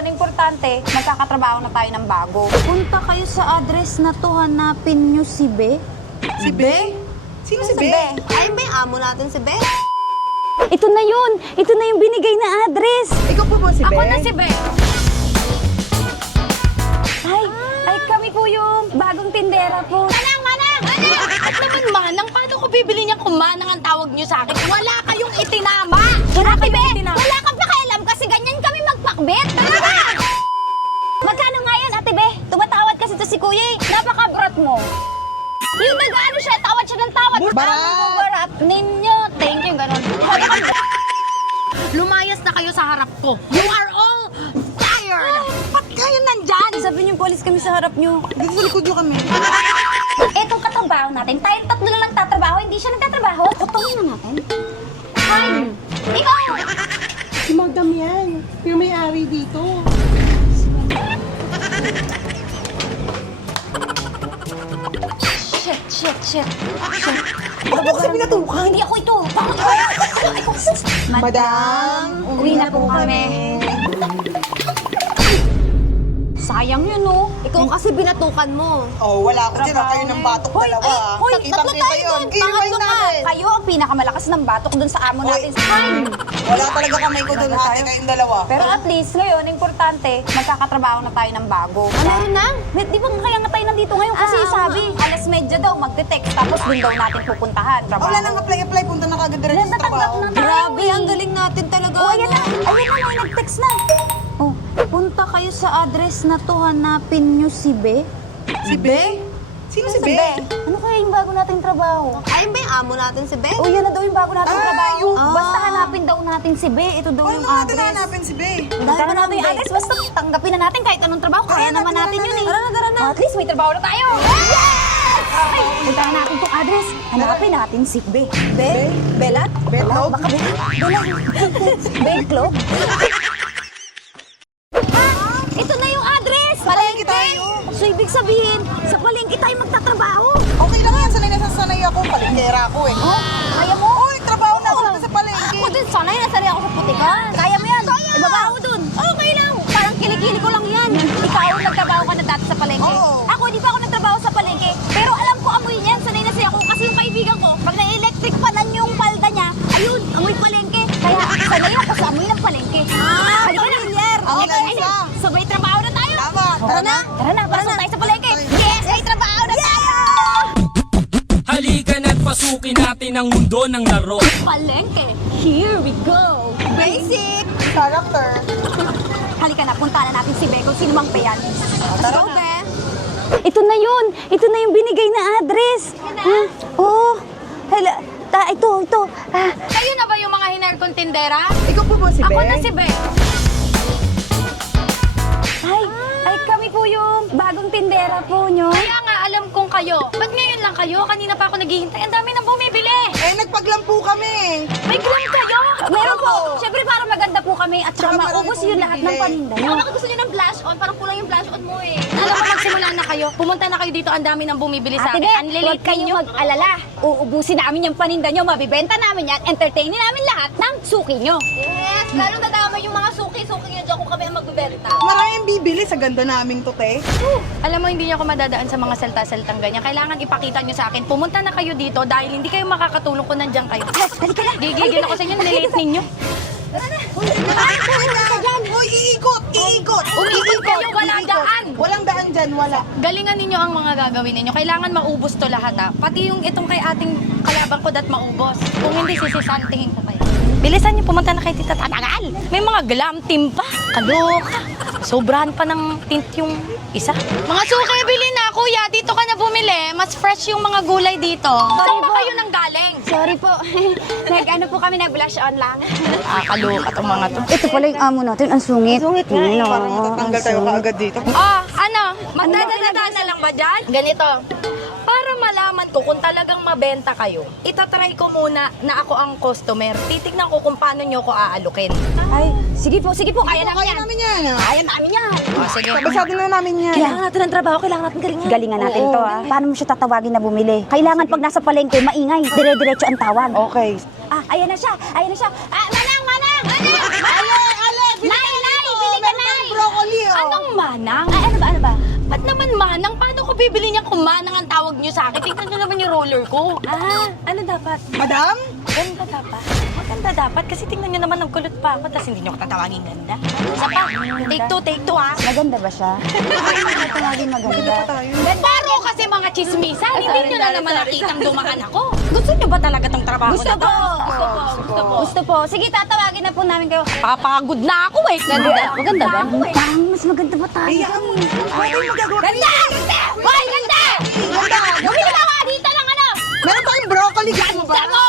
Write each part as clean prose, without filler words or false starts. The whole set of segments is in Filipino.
ngayon, importante, magkakatrabaho na tayo ng bago. Punta kayo sa address na to, hanapin nyo si Be. Si Be? Sino si Be? Ayun ba yung amo natin si Be? Ito na yun! Ito na yung binigay na address! Ikaw po ba si Be? Ako na si Be. Ay, kami po yung bagong tindera po. Manang! At naman manang, paano ko bibili niya kung manang ang tawag niyo sa akin? Wala kayong itinama! Ate Be, wala kang pakialam kasi ganyan kami magpakbet. Talaga! Magkano nga yan, Ate Be? Tumatawad kasi to si Kuya eh. Napaka-brat mo. Yung nag-ano siya, tawad siya ng tawad. Barat! Ang barat ninyo. Thank you, ganun. Lumayas na kayo sa harap ko. You are all fired! Ba't kayo nandyan? Sabi niyo, polis kami sa harap niyo. Dito sa likod nyo kami. Etong katrabaho natin, tayong tatlo na lang tatrabaho, hindi siya nagtatrabaho. Putungin na natin. Hi! Ikaw! Si Madam yan. Yung may-ari dito. Shit. Bakit mo kasi pinatukan? Hindi ako ito. Bakit ikaw? Madam, Uwi na po kami. Sayang yun, no? Ikaw kasi binatukan mo. Oh, wala ako dyan. Kayo ng batok dalawa. Hoy, Kitang-kita tatlo tayo yun. dun. Kinumay Pangatlo ka. namin. Kayo ang pinakamalakas ng batok dun sa amo natin. Wala talaga kamay ko dun. Hati kayong dalawa. Pero at least ngayon, importante, magkakatrabaho na tayo ng bago. Meron na? Di ba kaya nga tayo nandito ngayon? Kasi sabi, alas medya daw, magte-text, tapos dun daw natin pupuntahan. Trabaho. Wala nang apply. Punta na kagad rin sa trabaho. Natanggap na tayo. Grabe, ang galing natin talaga. Oh, ayan na, may nag-text na. Oh, punta kayo sa address na to, hanapin nyo si Be. Si Be? Sino si Be? Ano kaya yung bago nating trabaho? Ayun ba yung amo natin si Be? Oh, yan na daw yung bago nating Ah, trabaho. yung- Basta hanapin daw natin si Be. Ito daw Paano yung natin address. hanapin si Be? Dahil pa natin yung address, basta tanggapin na natin kahit anong trabaho. Kaya naman natin yun eh. Tara na. At least may trabaho na tayo. Yes! Ay, puntahan natin tong address. Hanapin natin si Be. Be? Belat? Betlog? Baka Betlog? Ito na yung address! Palengke tayo. So, ibig sabihin, sa palengke tayo magtatrabaho. Okay lang yan. Sanay ako. Palengkera ako eh. Oh, kaya mo? Uy, trabaho na ako dito sa palengke. Ako din, sanay na sanay ako sa putikan. Kaya mo yan. Ibaba ako dun. Okay lang. Parang kilikili ko lang yan. Ikaw, nagtrabaho ka na dati sa palengke. Oo. Ako, di pa ako nagtrabaho sa palengke. Pero alam ko amoy niyan. Sanay na siya ako. Kasi yung kaibigan ko, pag na-electric panan yung palda niya, ayun, amoy palengke. Kaya sanay ako sa amoy ng palengke. Familiar. Okay, isa. Sabay trabaho na tayo. Tama. Tara na. Pasok tayo sa palengke. Yes, may trabaho na tayo. Halika na't pasukin natin ang mundo ng laro. Palengke. Here we go. Basic! Character. Halika na, punta na natin si Bego. Sino mang payan? Go, Be! Ito na yun. Ito na yung binigay na address. Oo. Hala. Ito. Kayo na ba yung mga hinar kong tindera? Ikaw po ba si Be? Ako na si Be. Ay, kami po yung bagong tindera po nyo. Kaya nga, alam kong kayo. Ba't ngayon lang kayo? Kanina pa ako naghihintay. Ang dami nang bumibili. Eh, nagpaglampo kami. May gram kayo? Meron po. Siyempre, para maganda po kami at saka Saka marami maubos pong yung lahat ng bibili. paninda Ano nyo. baka gusto nyo ng blush on? Parang kulang yung blush on mo eh. Alam mo, magsimula na kayo. Pumunta na kayo dito. Ang dami nang bumibili sa Ate akin. Be, Ang huwag lilate kayo ninyo. mag-alala. Uubusin namin yung paninda nyo, mabibenta namin yan, entertainin namin lahat ng suki nyo. Yes, lalo nadama yung mga suki-suki nyo dyan kung kami ang magbibenta. Maraming bibili sa ganda naming to, te. Alam mo, hindi niyo ako madadaan sa mga salta-saltang ganyan. Kailangan ipakita niyo sa akin. Pumunta na kayo dito dahil hindi kayo makakatulong kung nandiyan kayo. Halika na. Gigigil ako sa inyo, nililate ninyo. Uy, iikot! Umiikot kayo, wala daan. Walang daan dyan, wala. Galingan ninyo ang mga gagawin ninyo. Kailangan maubos to lahat ha. Pati yung itong kay ating kalabang ko dat maubos. Kung hindi, sisisantingin ko kayo. Bilisan niyo, pumunta na kay Tita Tatagal. May mga glam team pa. Kaloka. Sobrahan pa ng tint yung isa. Mga suki, bili na kuya. Dito ka na bumili. Mas fresh yung mga gulay dito. Saan ba kayo nang galing? Sorry po. Nag-ano po kami, nag-blush on lang. Kaloka tong mga to. Ito pala yung amo natin, ang sungit. Sungit nga eh. Parang matatanggal tayo kaagad dito. Ano? Magdadagdagan na lang ba dyan? Ganito. Para malaman ko kung talagang mabenta kayo, itatry ko muna na ako ang customer. Titignan ko kung paano nyo ko aalukin. Ay, sige po, kaya namin Kaya yan. namin yan. Kaya namin yan. Sige. Kabisado na namin yan. Kailangan natin ng trabaho, kailangan natin galingan. Galingan natin to ah. Paano mo siya tatawagin na bumili? Kailangan pag nasa palengke, maingay. Dire-diretso ang tawag. Okay. Ayan na siya. Manang! Ale, bili ka na! Meron tayong Anong manang? Ay, ano ba? Ba't naman manang? Paano ko bibili niya kung manang ang tawag niyo sa akin? Tingnan niyo naman yung roller ko. Ano dapat? Madam? Ganda dapat. Maganda dapat kasi tingnan niyo naman ang kulot pa ako tapos hindi niyo ako tatawagin ganda. Isa pa, take two ha. Maganda ba siya? Tawagin maganda. Paro kasi mga chismisan, hindi niyo na naman nakitang dumaan ako. Gusto niyo ba talaga tong trabaho Gusto na to? po. Gusto po. Sige, tatawagin na po namin kayo. Papagod na ako eh. Maganda ba? Parang mas maganda pa tayo. Ganda! Hoy, ganda! Bumili ka nga dito ng ano? Meron tayong broccoli. Gusto mo ba? Ganda mo!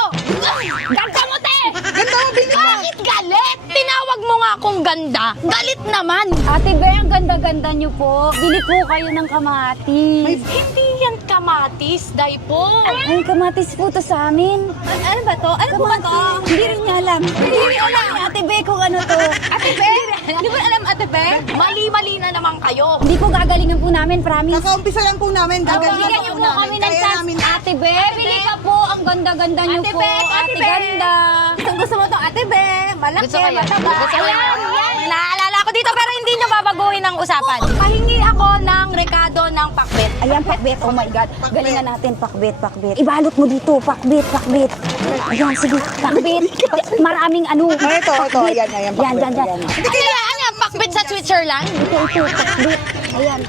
Ganda mo, te! Ganda mo, bili mo. Bakit galit? Tinawag mo nga akong ganda. Galit naman. Ate Be, ang ganda-ganda niyo po. Bili po kayo ng kamatis. Hindi yan kamatis, day po. Ay, kamatis po to sa amin. Ano ba to? Ano po ba to? Hindi rin niya alam. Hindi rin alam ni Ate Be kung ano to. Ate Be? Hindi mo alam, Ate Be? Mali-mali na naman kayo. Hindi po gagalingan po namin, promise. Kakaumpisa lang po namin. Gagalingan Bigyan niyo po kami ng Kaya chance. namin. Ate Be, bili ka po. Ang ganda-ganda niyo Ate po. Be, Ate Be. Ganda. Gusto mo to, Ate Be? Malaki, Gusto kayo? mataba. Gusto kayo? Ayan. Naalala ko dito pero hindi nyo babaguhin ang usapan. Pahingi ako ng rekado ng pakbet. Ayan, pakbet. Oh my God. Galingan natin, pakbet. Ibalot mo dito, pakbet. Ayan, sige, pakbet. Maraming ano. Ito. Ayan, Yan. Ano yan? Pakbet sa Switzerland? Ito, pakbet. Ayan.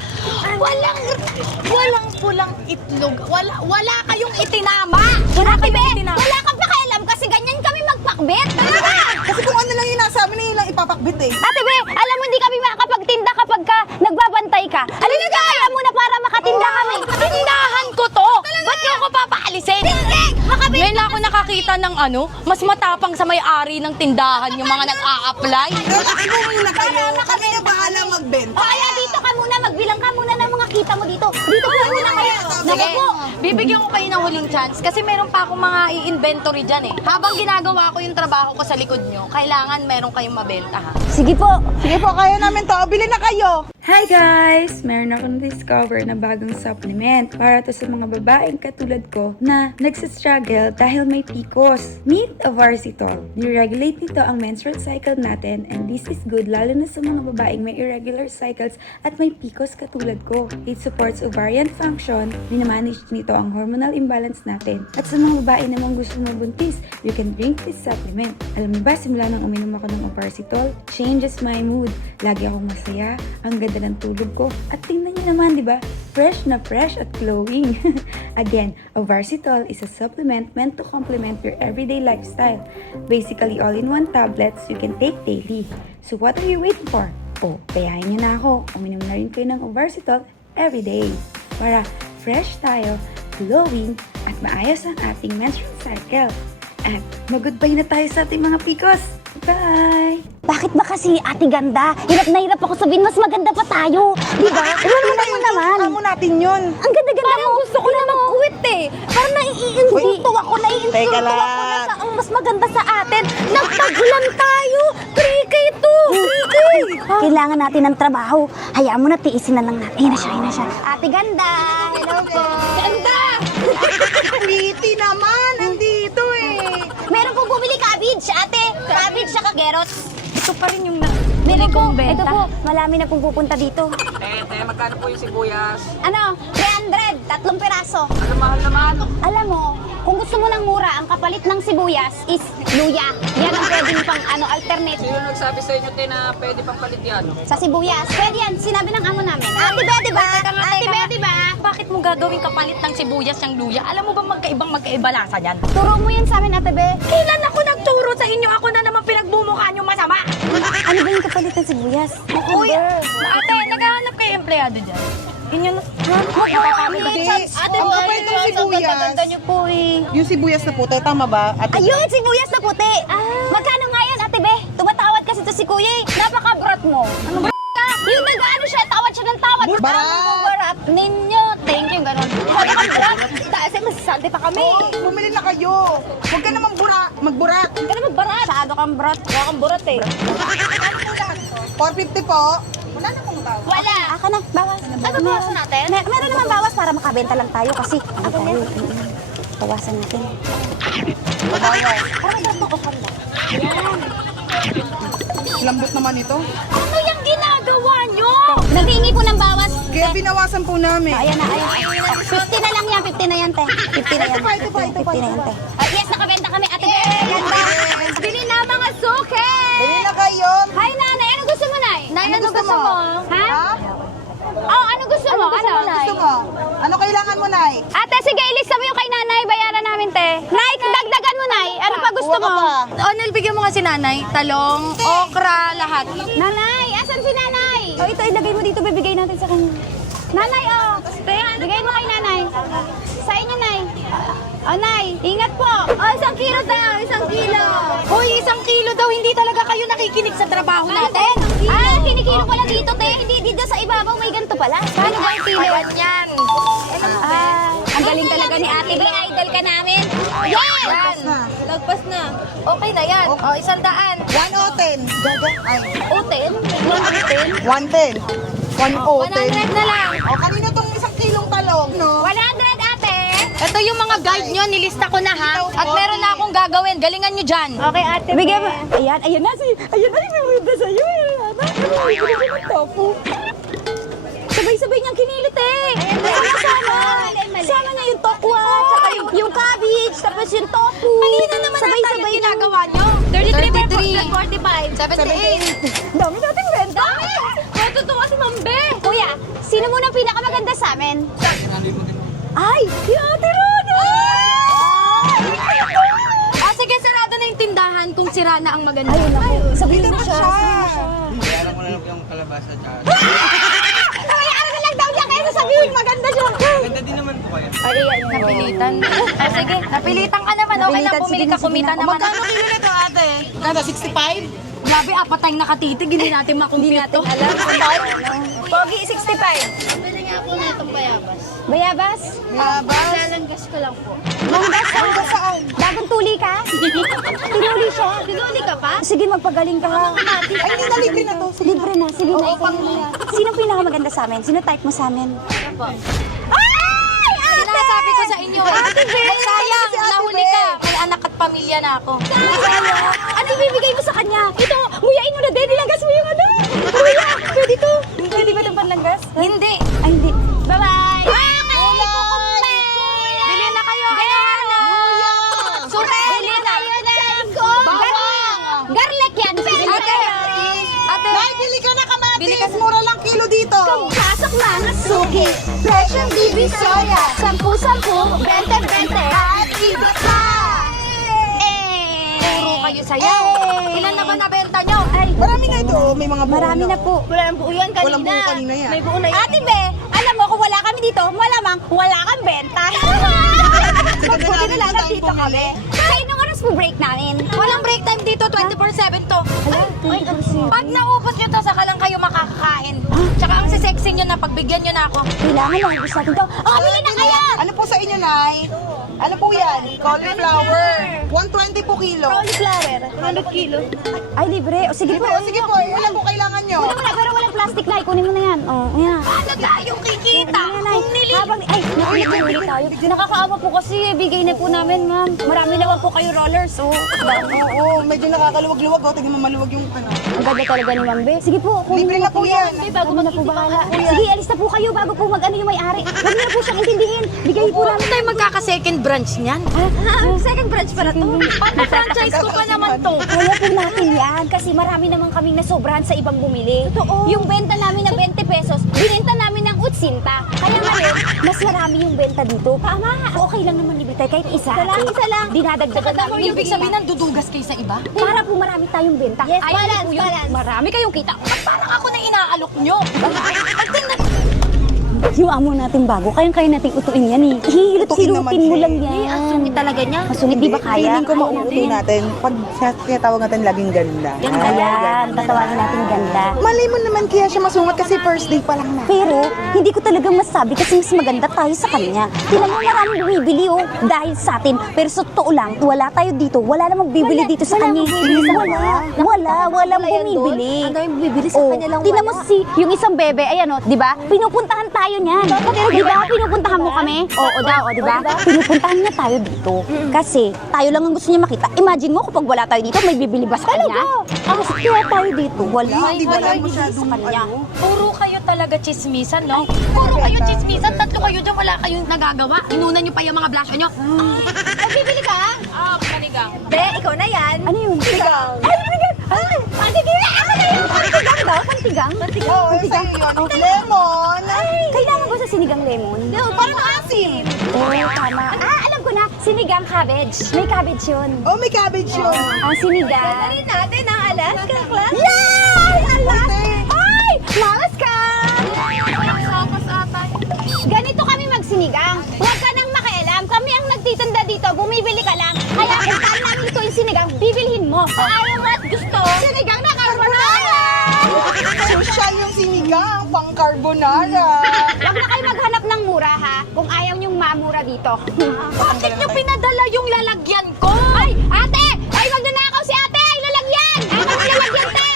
Walang pulang itlog. Wala kayong itinama. Ate Be, wala kang pakialam kasi ganyan kami magpakbet. Talaga. Kasi kung ano lang yung nasa amin na yun lang ipapakbit eh. Ate Be, alam mo hindi kami makakapagtinda kapag ka nagbabantay ka. Alin ka kaya muna para makatinda kami. Tindahan ko to. Ba't niyo ako papaalisin? Ngayon lang ako nakakita ng mas matapang sa may-ari ng tindahan yung mga nag-a-apply. Ikaw muna kayo. Kami na bahala magbenta. O kaya dito ka muna, magbilang ka muna ng mga kita mo dito. Dito po muna kayo. Naku Sige, po. bibigyan ko kayo ng huling chance kasi meron pa akong mga i-inventory dyan eh. Habang ginagawa ko yung trabaho ko sa likod nyo, kailangan meron kayong mabenta ha. Sige po. Sige po, kaya namin to. Bili na kayo. Hi guys! Meron akong discover na bagong supplement para to sa mga babaeng katulad ko na nagsistruggle dahil may PCOS. Meet Avarsitol. Niregulate nito ang menstrual cycle natin and this is good lalo na sa mga babaeng may irregular cycles at may PCOS katulad ko. It supports ovarian function, minamanage nito ang hormonal imbalance natin. At sa mga babae namang gusto mabuntis, you can drink this supplement. Alam mo ba, simula nang uminom ako ng Avarsitol, changes my mood. Lagi akong masaya, ang ganda ng tulog ko. At tingnan niyo naman, di ba? Fresh na fresh at glowing. Again, Avarsitol is a supplement meant to complement your everyday lifestyle. Basically, all-in-one tablets you can take daily. So what are you waiting for? Oh, payahin niyo na ako. Uminom na rin kayo ng Avarsitol everyday. Para fresh tayo, glowing, at maayos ang ating menstrual cycle. At mag-goodbye na tayo sa ating mga PCOS. Bye! Bakit ba kasi ate ganda? Hirap na hirap ako sabihin, mas maganda pa tayo. Di ba? Ano mo naman? Amo natin yun. Ang ganda-ganda mo. Gusto ko na mag-quit eh. Parang naiinsulto ako. Naiinsulto Teka ako lang. na sa ang mas maganda sa atin. Nagtaglan tayo. 3K to. 3K. Kailangan natin ng trabaho. Hayaan mo na, tiisin na lang natin. Ayun na siya. Ate ganda. Hello po. Ganda. Pretty naman. Nandito eh. Meron pong bumili cabbage, ate. Cabbage sa kagerot. Ito pa rin yung Meron po. kong benta. Ito po. Malami na pong pupunta dito. Magkano po yung sibuyas? Ano? 300. 3 piraso. Ano mahal naman? Alam mo, kung gusto mo ng mura, ang kapalit ng sibuyas is luya. Yan ang pwedeng pang alternate. Sino nagsabi sa inyo, te, na pwede pang palit yan? Sa sibuyas. Pwede yan. Sinabi ng amo namin. Ate Be, diba? Ate Be, diba? Bakit mo gagawing kapalit ng sibuyas yung luya? Alam mo ba magkaiba lasa yan? Turo mo yan sa amin, Ate Be. Kailan ako nagturo sa inyo? Ako na naman pinagbumukhaan yung masama. Ano ba yung kapalit ng sibuyas? Uy, ate, naghahanap kayo empleyado dyan. Yun yun. Hindi. Ang kapalit ng sibuyas. Ganda niyo po eh. Yung sibuyas na puti, tama ba? Ate? Ayun, sibuyas na puti. Magkano nga yan, Ate Be? Tumatawad kasi to si Kuya eh. Napaka-brat mo. Ano ba ka? Yung nag-ano siya, tawad siya ng tawad. Barat. Ang barat ninyo. Thank you, ganun. Napaka-brat. Kasi masasante pa kami. Bumili na kayo. Huwag ka namang magburat. Huwag ka naman barat. Masyado kang brat. Wala kang barat eh. 450 po. Wala na pong tao. Wala. Aka na, bawas. Ano bawasan natin? Meron naman bawas para makabenta lang tayo kasi ano tayo. Bawasan natin. Parang sarap ng okra lang. Yan. Lambot naman ito. Ano yung ginagawa nyo? binawasan po namin. Ayan na, ayan. 50 na lang yan, 50 na yan, te. 50 na yan. Ito pa. 50 na yan, te. Yes, nakabenta kami, ate. Ganda. Bili na mga suke! Bili na kayo. Hi, nanay. Ano gusto mo, nay? Nay, ano gusto mo? Ha? Ha? Oh, ano gusto mo? Ano? Gusto mo? Ano kailangan mo, Nay? Ate, sige, ilista mo yung kay nanay. Bayaran namin, te. Nay, dagdagan mo, nay. Ano pa gusto Kuha ka mo? pa. Onel, bigyan mo nga si nanay. Talong, okra, lahat. Nanay, asan si nanay? Oh, ito, ilagay mo dito. Bibigay natin sa kanya. Nanay, oh. Bigay mo kay nanay. Sa inyo, nay. Oh, nay, ingat po. Oh, 1 kilo daw. 1 kilo. Hoy, 1 kilo daw. Hindi talaga kayo nakikinig sa trabaho natin. Ah, kinikilo pala dito, te. Hindi dito sa ibabaw. May ganito pala. Paano ba yung kilo? Yan. Ah, ang galing talaga ni Ate Bea. Idol ka namin. Yes! Yan. Lagpas na. Okay na yan. O, 100. 1 o 10? Ay, Uten? 110? 110. 1 o 10. 100 na lang. O, kanina tong 1 kilong talong, no? 100, ate. Ito yung mga guide nyo. Nilista ko na ha. At meron na akong gagawin. Galingan nyo dyan. Okay, ate. Bigyan mo. Ayan, ayan na si... Ayan na yung maganda sa'yo. Sabay-sabay niyang kinilit eh. Sama. Sama na yung tokwa, tsaka yung cabbage, tapos yung tofu. Malina naman ata yung ginagawa nyo. 33, 45. 78. Dami nating benta. Matutuwa si Mambe. Kuya, sino muna ang pinakamaganda sa amin? Ay, si Ate Rona! Ah, sige, sarado na yung tindahan kung sira na ang maganda. Ayun ako. Sabihin mo siya. Bayaran mo na lang yung kalabasa tsaka. Ano na lang daw niya kaya sasabihin maganda siya. Ganda din naman po kaya. Ay, Napilitan. Ah, sige, napilitan ka naman. Okay lang, bumili ka, kumita naman. Magkano kilo nito, ate? Kada 65? Grabe, apat tayong nakatitig, hindi natin makumpute to. Pogi, 65. Pwede nga po na itong bayabas. Bayabas? Labas. Lalanggas ko lang po. Manggas saan? Bagong tuli ka? Tinuli siya. Tinuli ka pa? Sige, magpagaling ka ha. Ay, hindi na libre na to. Libre na, sige na. Sino pinakamaganda sa amin? Sino type mo sa amin? Ay! Ate! Sinasabi ko sa inyo eh. Ate Bea! Sayang, Si Ate nahuli Bea. ka. May anak at pamilya na ako. Ano ibibigay mo sa kanya? Ito, muyain mo na din. Nilanggas mo yung ano. Kuya, pwede to. Pwede ba itong panlanggas? Hindi. Ay, hindi. Bye-bye! Bili na kayo. Hana. Suka! Bili tayo ng bawang! Garlic yan! Ate. Ate. Nay, bili ka na kamatis. Bili ka- Mura lang kilo dito. Pasok mga suki! Presyong Divisoria! 10-10, 20-20, at iba pa! Puro kayo sayaw. Ilan na ba nabenta nyo? Ay, Marami na ito. May mga buo marami na po. Wala ang buo yan kanina. Walang buo kanina yan. May buo na yan. Ate Be, alam mo kung wala kami dito, malamang wala kang benta. Magbuti na lang dito kami. Kaya nung oras po break namin. Walang break time dito, 24/7 to. Ay, Pag naubos nyo to, saka lang kayo makakakain. Tsaka ang sisexy nyo na, pagbigyan nyo na ako. kailangan lang gusto natin to. Oh, bili na kayo! Ano po sa inyo, Nay? Ano po yan? Cauliflower. 120 po kilo. Cauliflower. 100 kilo. Ay, libre. O sige po. O, sige po. Wala po kailangan nyo. Wala, pero walang plastic na. Kunin mo na yan. Oh, yan. Paano tayong kikita? Kung habang, ay, nakulit tayo. Nakakaawa po kasi bigay na po namin, ma'am. Marami naman po kayo rollers, oh. Oo, medyo nakakaluwag-luwag. O, tingnan mo maluwag yung ano. Ang ganda talaga ni Ma'am Be. Sige po, kunin Libre mo na po yan. Bago na po bahala. Sige, alis na po kayo bago po mag-ano yung may-ari. Huwag niyo na po siyang intindihin. Bigay po namin. tayo magkaka-second branch niyan? Second branch pala to. Franchise ko pa naman to. Kaya po natin yan kasi marami naman kaming nasobrahan sa ibang bumili. Totoo. Yung benta namin na 20 pesos, binenta namin ng 80. Kaya ngayon, mas marami yung benta dito. Tama. Okay lang naman libre tayo kahit isa. Isa lang. Dinadagdagan namin. yung Ibig sabihin ng dudugas kayo sa iba? para po marami tayong benta. Yes, Ay, balance, ano po yun? balance. Marami kayong kita. Parang ako na inaalok nyo. Yung amo natin bago, kayang-kaya nating utuin yan eh. Utuin naman Hilot-hilutin mo siya lang eh. yan. Ang sungit talaga niya. Masungit, di ba kaya? Feeling ko mauuto natin. Pag tinatawag natin laging ganda. Ayan, tatawagin natin ganda. Malay mo naman kaya siya masungat kasi first day pa lang na. Pero, hindi ko talaga masabi kasi mas maganda tayo sa kanya. Tingnan mo maraming bumibili oh, dahil sa atin. Pero sa totoo lang, wala tayo dito. Wala namang bibili dito sa kanya. Walang bumibili. Ang daming bibili sa Oh, kanya lang tingnan mo si, yung isang bebe, ayan oh, di ba? Pinupuntahan tayo yan. Di ba, pinupuntahan mo kami? Oo daw, di ba? Pinupuntahan niya tayo dito. Kasi tayo lang ang gusto niya makita. Imagine mo kapag wala tayo dito, may bibili ba sa kanya? Kasi kaya tayo dito, wala. Hindi ba lang bibili sa kanya. Puro kayo talaga chismisan, no? Puro kayo chismisan, tatlo kayo dyan, wala kayong nagagawa. Inunan nyo pa yung mga blusher nyo. Bibili ka? Manigang. Be, ikaw na yan. Ano yun? Pantigang. Ay, pantigang. Ay, pantigang. Ako na yun. Pantigang daw? Pantigang? Pantigang. Oo, sa'yo yun. Lemon. Kailangan ba sa sinigang lemon? No, parang asin. Oo, tama. Alam ko na. Sinigang cabbage. May cabbage yun. Oh, may cabbage yun. Ang sinigang. Rin natin ang Alaska class. Yay! Alaska! Ay! Alaska! Ganito kami magsinigang. Huwag ka nang makialam. Kami ang nagtitanda dito. Bumibili ka lang. Kaya kung saan namin ito yung sinigang, bibilhin mo. Kung ayaw mo at gusto, sinigang na carbonara! Social yung sinigang, pang carbonara. Huwag na kayo maghanap ng mura, ha? Kung ayaw niyong mamura dito. Bakit nyo pinadala yung lalagyan ko? Ay, ate! Ay, magnanakaw si ate! Ay, lalagyan! Ako ang lalagyan, te!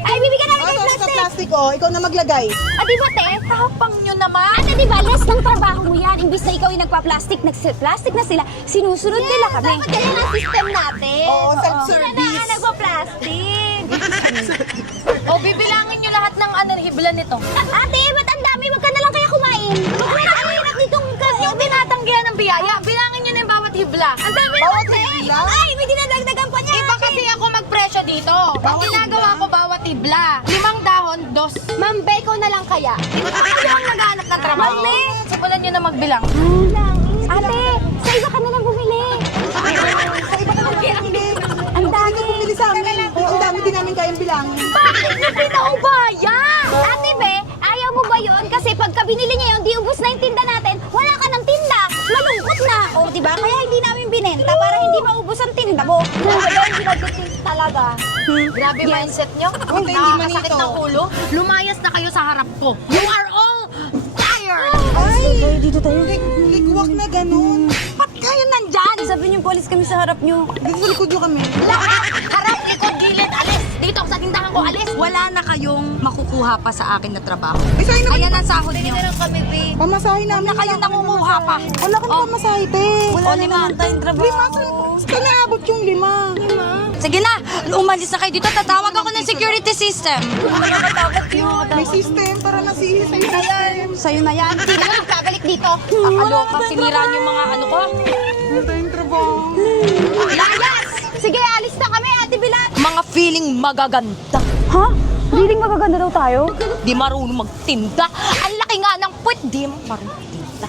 Ay, bibigyan namin Oh, ng sa plastic! plastic, oh. Ikaw na maglagay. Di ba, te? Tapang nyo naman. Ate, di ba, less ng trabaho mo yan. Imbis na ikaw yung nagpa-plastic, nagsi-plastic na sila, sinusunod nila kami. Dapat ganyan ang system natin. Oo, self-service. Sila na nagpa-plastic. O, bibilangin nyo lahat ng hibla nito. Ate, ba't ang dami? Huwag ka na lang kaya kumain. Huwag na lang kayo ditong Yung tinatanggihan ng biyaya, bilangin nyo na yung bawat hibla. Ang dami Bawat naman, eh. hibla? Ay, may dinadagdagan pa niya. Iba kasi ako magpresyo dito. Ang ginagawa ko bawat hibla. 5 dahon, 2. Ma'am, beko na lang kaya. Ano ang naghahanap ng trabaho? Mami! Simulan nyo na magbilang. Ate, sa iba ka na lang bumili. Sa iba ka na bumili. Ang dami. Bumili sa amin. Ang dami din namin kayang bilangin. Bakit nyo pinaubaya? Ate, be, ayaw mo ba yun? Kasi pagka binili niya yun, di ubus na yung tinda natin, wala ka ng tinda. Malungkot na. O, diba? Kaya hindi namin binenta para hindi maubos ang tinda mo. Kaya hindi nagtitinda talaga. Grabe mindset nyo. Hindi Nakakasakit manito. ng ulo. Lumayas na kayo sa harap ko. You are all fired! Ay, Dito tayo. ligwak na ganun. Ba't kayo nandyan? Sabi niyo, polis kami sa harap niyo. Dito sa likod nyo kami. Lahat! Harap, likod, gilid, alis! Dito sa tindahan ko, alis! Wala na kayong makukuha pa sa akin na trabaho. Eh, sa'yo naman. Ayan ang sahod nyo. Pamasahe namin. Na kayo nangunguha pa. Wala kang pamasahe, te. O, 5. tayong Lima. Saan naabot yung 5? Sige na, umalis na kayo dito. Tatawag ako ng security system. May system para nasihis sa system. Sa'yo na yan. Hindi ka magkabalik dito. Kakaloka, sinira niyo mga ano ko. Wala tayong trabaho. Layas! Sige, alis na kami, Ate Bilat. Mga feeling magaganda. Ha? Feeling magaganda daw tayo? Di marunong magtinda. Ang laki nga ng puwet, di marunong magtinda.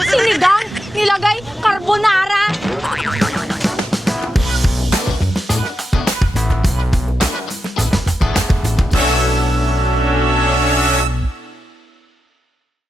Sinigang, nilagay, carbonara.